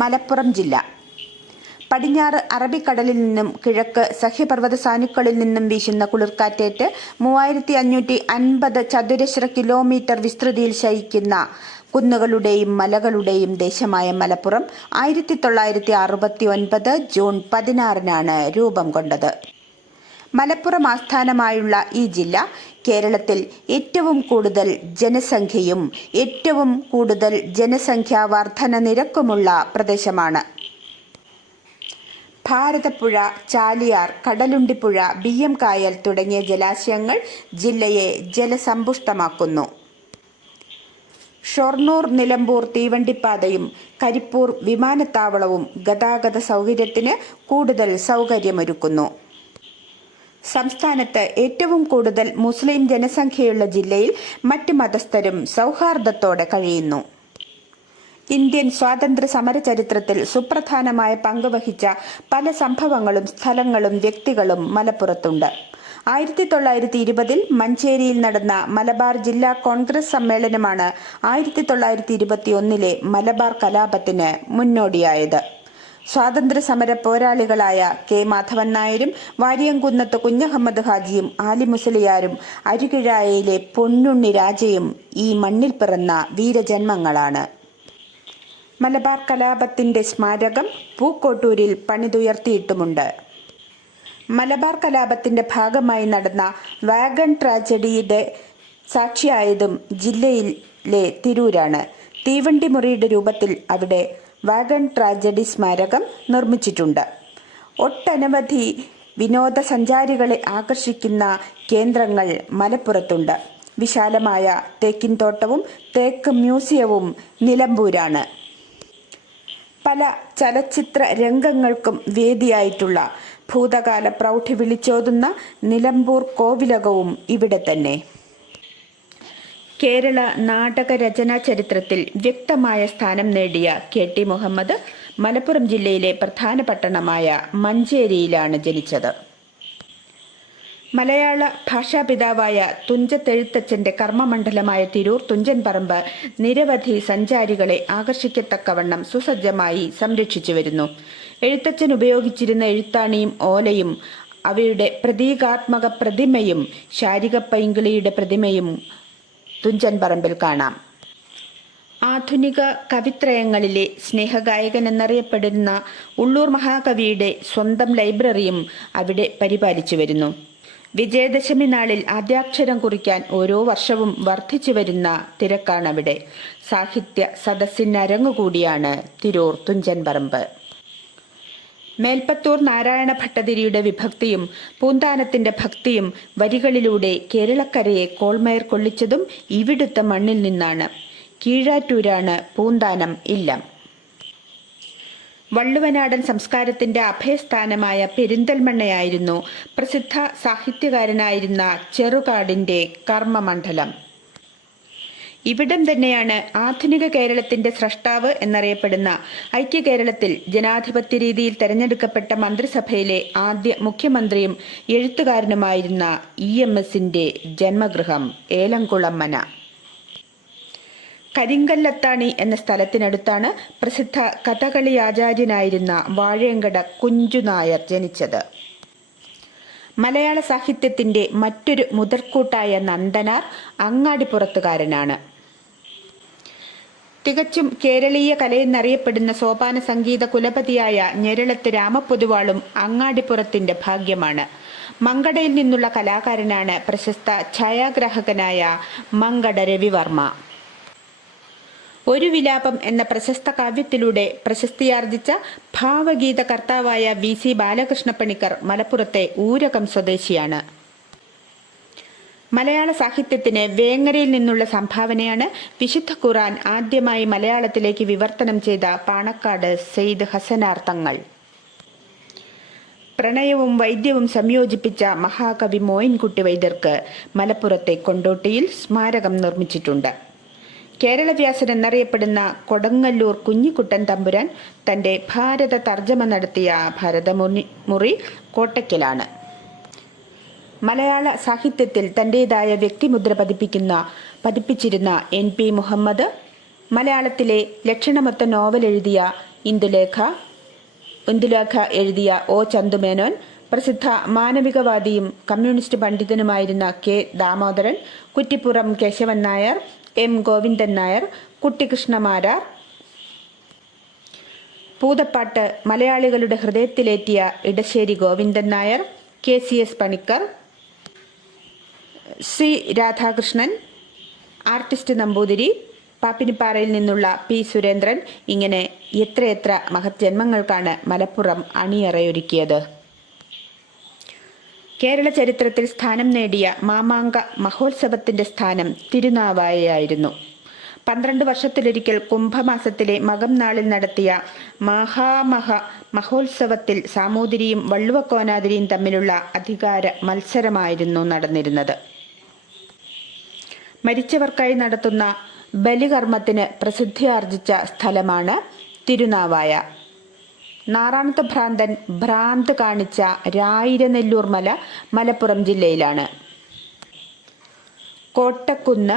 മലപ്പുറം ജില്ല. പടിഞ്ഞാറ് അറബിക്കടലിൽ നിന്നും കിഴക്ക് സഹ്യപർവത സാനുക്കളിൽ നിന്നും വീശുന്ന കുളിർക്കാറ്റേറ്റ് മൂവായിരത്തി അഞ്ഞൂറ്റി അൻപത് ചതുരശ്ര കിലോമീറ്റർ വിസ്തൃതിയിൽ ശയിക്കുന്ന കുന്നുകളുടെയും മലകളുടെയും ദേശമായ മലപ്പുറം ആയിരത്തി തൊള്ളായിരത്തി അറുപത്തി ഒൻപത് ജൂൺ പതിനാറിനാണ് രൂപം കൊണ്ടത്. മലപ്പുറം ആസ്ഥാനമായുള്ള ഈ ജില്ല കേരളത്തിൽ ഏറ്റവും കൂടുതൽ ജനസംഖ്യയും ഏറ്റവും കൂടുതൽ ജനസംഖ്യാ വർധന നിരക്കുമുള്ള പ്രദേശമാണ്. ഭാരതപ്പുഴ ചാലിയാർ കടലുണ്ടിപ്പുഴ ബി എം കായൽ തുടങ്ങിയ ജലാശയങ്ങൾ ജില്ലയെ ജലസമ്പുഷ്ടമാക്കുന്നു. ഷൊർണൂർ നിലമ്പൂർ തീവണ്ടിപ്പാതയും കരിപ്പൂർ വിമാനത്താവളവും ഗതാഗത സൗകര്യത്തിന് കൂടുതൽ സൗകര്യമൊരുക്കുന്നു. സംസ്ഥാനത്ത് ഏറ്റവും കൂടുതൽ മുസ്ലിം ജനസംഖ്യയുള്ള ജില്ലയിൽ മറ്റ് മതസ്ഥരും സൗഹാർദ്ദത്തോടെ കഴിയുന്നു. ഇന്ത്യൻ സ്വാതന്ത്ര്യ സമര ചരിത്രത്തിൽ സുപ്രധാനമായ പങ്കുവഹിച്ച പല സംഭവങ്ങളും സ്ഥലങ്ങളും വ്യക്തികളും മലപ്പുറത്തുണ്ട്. ആയിരത്തി തൊള്ളായിരത്തി ഇരുപതിൽ മഞ്ചേരിയിൽ നടന്ന മലബാർ ജില്ലാ കോൺഗ്രസ് സമ്മേളനമാണ് ആയിരത്തി തൊള്ളായിരത്തി ഇരുപത്തി ഒന്നിലെ മലബാർ കലാപത്തിന് മുന്നോടിയായത്. സ്വാതന്ത്ര്യ സമര പോരാളികളായ കെ മാധവൻ നായരും വാരിയംകുന്നത്ത് കുഞ്ഞഹമ്മദ് ഹാജിയും ആലി മുസലിയാരും അരുകിഴായയിലെ പൊന്നുണ്ണി രാജയും ഈ മണ്ണിൽ പിറന്ന വീരജന്മങ്ങളാണ്. മലബാർ കലാപത്തിന്റെ സ്മാരകം പൂക്കോട്ടൂരിൽ പണിതുയർത്തിയിട്ടുമുണ്ട്. മലബാർ കലാപത്തിന്റെ ഭാഗമായി നടന്ന വാഗൺ ട്രാജഡിയുടെ സാക്ഷിയായതും ജില്ലയിലെ തിരൂരാണ്. തീവണ്ടി മുറിയുടെ രൂപത്തിൽ അവിടെ വാഗൺ ട്രാജഡി സ്മാരകം നിർമ്മിച്ചിട്ടുണ്ട്. ഒട്ടനവധി വിനോദസഞ്ചാരികളെ ആകർഷിക്കുന്ന കേന്ദ്രങ്ങൾ മലപ്പുറത്തുണ്ട്. വിശാലമായ തേക്കിൻതോട്ടവും തേക്ക് മ്യൂസിയവും നിലമ്പൂരാണ്. പല ചലച്ചിത്ര രംഗങ്ങൾക്കും വേദിയായിട്ടുള്ള ഭൂതകാല പ്രൗഢി വിളിച്ചോതുന്ന നിലമ്പൂർ കോവിലകവും ഇവിടെ തന്നെ. കേരള നാടക രചനാ ചരിത്രത്തിൽ വ്യക്തമായ സ്ഥാനം നേടിയ കെ ടി മുഹമ്മദ് മലപ്പുറം ജില്ലയിലെ പ്രധാന പട്ടണമായ മഞ്ചേരിയിലാണ് ജനിച്ചത്. മലയാള ഭാഷാപിതാവായ തുഞ്ചത്തെഴുത്തച്ഛന്റെ കർമ്മമണ്ഡലമായ തിരൂർ തുഞ്ചൻ പറമ്പ് നിരവധി സഞ്ചാരികളെ ആകർഷിക്കത്തക്കവണ്ണം സുസജ്ജമായി സംരക്ഷിച്ചു വരുന്നു. എഴുത്തച്ഛൻ ഉപയോഗിച്ചിരുന്ന എഴുത്താണിയും ഓലയും അവയുടെ പ്രതീകാത്മക പ്രതിമയും ശാരിക പൈങ്കിളിയുടെ പ്രതിമയും തുഞ്ചൻ പറമ്പിൽ കാണാം. ആധുനിക കവിത്രയങ്ങളിലെ സ്നേഹഗായകൻ എന്നറിയപ്പെടുന്ന ഉള്ളൂർ മഹാകവിയുടെ സ്വന്തം ലൈബ്രറിയും അവിടെ പരിപാലിച്ചു വരുന്നു. വിജയദശമി നാളിൽ ആദ്യാക്ഷരം കുറിക്കാൻ ഓരോ വർഷവും വർദ്ധിച്ചു വരുന്ന തിരക്കാണവിടെ. സാഹിത്യ സദസ്സിനരങ്ങുകൂടിയാണ് തിരൂർ തുഞ്ചൻ പറമ്പ്. മേൽപ്പത്തൂർ നാരായണ ഭട്ടതിരിയുടെ വിഭക്തിയും പൂന്താനത്തിന്റെ ഭക്തിയും വരികളിലൂടെ കേരളക്കരയെ കോൾമയർ കൊള്ളിച്ചതും ഇവിടുത്തെ മണ്ണിൽ നിന്നാണ്. കീഴാറ്റൂരാണ് പൂന്താനം ഇല്ലം. വള്ളുവനാടൻ സംസ്കാരത്തിന്റെ അഭയസ്ഥാനമായ പെരിന്തൽമണ്ണയായിരുന്നു പ്രസിദ്ധ സാഹിത്യകാരനായിരുന്ന ചെറുകാടിന്റെ കർമ്മമണ്ഡലം. ഇവിടം തന്നെയാണ് ആധുനിക കേരളത്തിന്റെ സ്രഷ്ടാവ് എന്നറിയപ്പെടുന്ന ഐക്യ കേരളത്തിൽ ജനാധിപത്യ രീതിയിൽ തെരഞ്ഞെടുക്കപ്പെട്ട മന്ത്രിസഭയിലെ ആദ്യ മുഖ്യമന്ത്രിയും എഴുത്തുകാരനുമായിരുന്ന ഇ എം എസിന്റെ ജന്മഗൃഹം ഏലംകുളം മന കരിങ്കല്ലത്താണി എന്ന സ്ഥലത്തിനടുത്താണ് പ്രസിദ്ധ കഥകളി ആചാര്യനായിരുന്ന വാഴയങ്കട കുഞ്ചുനായർ ജനിച്ചത്. മലയാള സാഹിത്യത്തിന്റെ മറ്റൊരു മുതൽക്കൂട്ടായ നന്ദനാർ അങ്ങാടിപ്പുറത്തുകാരനാണ്. തികച്ചും കേരളീയ കലയെന്നറിയപ്പെടുന്ന സോപാന സംഗീത കുലപതിയായ ഞെരളത്ത് രാമപ്പൊതുവാളും അങ്ങാടിപ്പുറത്തിന്റെ ഭാഗ്യമാണ്. മങ്കടയിൽ നിന്നുള്ള കലാകാരനാണ് പ്രശസ്ത ഛായാഗ്രാഹകനായ മങ്കട രവിവർമ്മ. ഒരു വിലാപം എന്ന പ്രശസ്ത കാവ്യത്തിലൂടെ പ്രശസ്തിയാർജിച്ച ഭാവഗീത കർത്താവായ വി സി ബാലകൃഷ്ണപ്പണിക്കർ മലപ്പുറത്തെ ഊരകം സ്വദേശിയാണ്. മലയാള സാഹിത്യത്തിന് വേങ്ങരയിൽ നിന്നുള്ള സംഭാവനയാണ് വിശുദ്ധ ഖുറാൻ ആദ്യമായി മലയാളത്തിലേക്ക് വിവർത്തനം ചെയ്ത പാണക്കാട് സെയ്ദ് ഹസനാർ തങ്ങൾ. പ്രണയവും വൈദ്യവും സംയോജിപ്പിച്ച മഹാകവി മോയിൻകുട്ടി വൈദ്യർക്ക് മലപ്പുറത്തെ കൊണ്ടോട്ടിയിൽ സ്മാരകം നിർമ്മിച്ചിട്ടുണ്ട്. കേരളവ്യാസൻ എന്നറിയപ്പെടുന്ന കൊടങ്ങല്ലൂർ കുഞ്ഞിക്കുട്ടൻ തമ്പുരാൻ തന്റെ ഭാരത തർജമ നടത്തിയ ഭരതമുനി മുറി കോട്ടയ്ക്കലാണ്. മലയാള സാഹിത്യത്തിൽ തന്റേതായ വ്യക്തിമുദ്ര പതിപ്പിക്കുന്ന പതിപ്പിച്ചിരുന്ന എൻ പി മുഹമ്മദ് മലയാളത്തിലെ ലക്ഷണമൊത്ത നോവൽ എഴുതിയ ഇന്ദുലേഖ ഇന്ദുലേഖ എഴുതിയ ഒ ചന്തുമേനോൻ പ്രസിദ്ധ മാനവികവാദിയും കമ്മ്യൂണിസ്റ്റ് പണ്ഡിതനുമായിരുന്ന കെ ദാമോദരൻ കുറ്റിപ്പുറം കേശവൻ നായർ എം ഗോവിന്ദൻ നായർ കുട്ടികൃഷ്ണമാരാർ പൂതപ്പാട്ട് മലയാളികളുടെ ഹൃദയത്തിലേറ്റിയ Edasseri Govindan Nair K C S Panicker C Radhakrishnan artist Namboothiri പാപ്പിനിപ്പാറയിൽ നിന്നുള്ള പി സുരേന്ദ്രൻ ഇങ്ങനെ എത്രയെത്ര മഹത് ജന്മങ്ങൾക്കാണ് മലപ്പുറം അണിയറയൊരുക്കിയത്. കേരള ചരിത്രത്തിൽ സ്ഥാനം നേടിയ മാമാങ്ക മഹോത്സവത്തിന്റെ സ്ഥാനം തിരുനാവായയായിരുന്നു. പന്ത്രണ്ട് വർഷത്തിലൊരിക്കൽ കുംഭമാസത്തിലെ മകം നാളിൽ നടത്തിയ മഹാമഹ മഹോത്സവത്തിൽ സാമൂതിരിയും വള്ളുവക്കോനാതിരിയും തമ്മിലുള്ള അധികാര മത്സരമായിരുന്നു നടന്നിരുന്നത്. മരിച്ചവർക്കായി നടത്തുന്ന ബലികർമ്മത്തിന് പ്രസിദ്ധിയാർജിച്ച സ്ഥലമാണ് തിരുനാവായ. നാറാണത്ത് ഭ്രാന്തൻ ഭ്രാന്ത് കാണിച്ച രായിരനെല്ലൂർ മല മലപ്പുറം ജില്ലയിലാണ്. കോട്ടക്കുന്ന്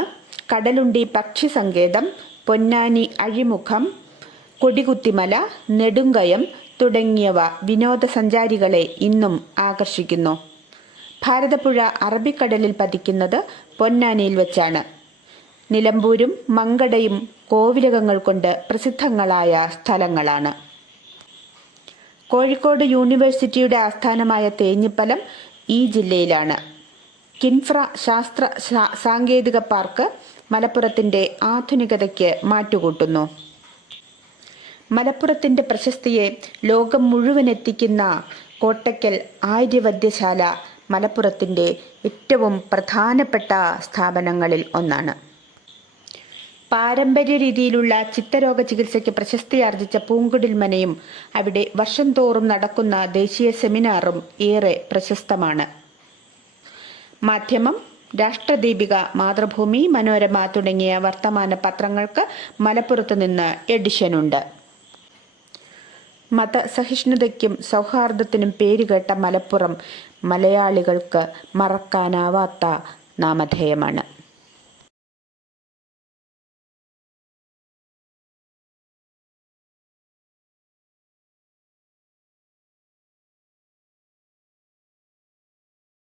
കടലുണ്ടി പക്ഷി സങ്കേതം പൊന്നാനി അഴിമുഖം കൊടികുത്തിമല നെടുങ്കയം തുടങ്ങിയവ വിനോദസഞ്ചാരികളെ ഇന്നും ആകർഷിക്കുന്നു. ഭാരതപ്പുഴ അറബിക്കടലിൽ പതിക്കുന്നത് പൊന്നാനിയിൽ വെച്ചാണ്. നിലമ്പൂരും മങ്കടയും കോവിലകങ്ങൾ കൊണ്ട് പ്രസിദ്ധങ്ങളായ സ്ഥലങ്ങളാണ്. കോഴിക്കോട് യൂണിവേഴ്സിറ്റിയുടെ ആസ്ഥാനമായ തേഞ്ഞിപ്പലം ഈ ജില്ലയിലാണ്. കിൻഫ്ര ശാസ്ത്ര സാങ്കേതിക പാർക്ക് മലപ്പുറത്തിന്റെ ആധുനികതയ്ക്ക് മാറ്റുകൂട്ടുന്നു. മലപ്പുറത്തിന്റെ പ്രശസ്തിയെ ലോകം മുഴുവൻ എത്തിക്കുന്ന കോട്ടയ്ക്കൽ ആര്യവൈദ്യശാല മലപ്പുറത്തിന്റെ ഏറ്റവും പ്രധാനപ്പെട്ട സ്ഥാപനങ്ങളിൽ ഒന്നാണ്. പാരമ്പര്യ രീതിയിലുള്ള ചിത്തരോഗ ചികിത്സയ്ക്ക് പ്രശസ്തിയാർജിച്ച പൂങ്കുടിൽ മനയും അവിടെ വർഷം തോറും നടക്കുന്ന ദേശീയ സെമിനാറും ഏറെ പ്രശസ്തമാണ്. മാധ്യമം രാഷ്ട്രദീപിക മാതൃഭൂമി മനോരമ തുടങ്ങിയ വർത്തമാന പത്രങ്ങൾക്ക് മലപ്പുറത്ത് നിന്ന് എഡിഷനുണ്ട്. മതസഹിഷ്ണുതയ്ക്കും സൗഹാർദ്ദത്തിനും പേരുകേട്ട മലപ്പുറം മലയാളികൾക്ക് മറക്കാനാവാത്ത നാമധേയമാണ്.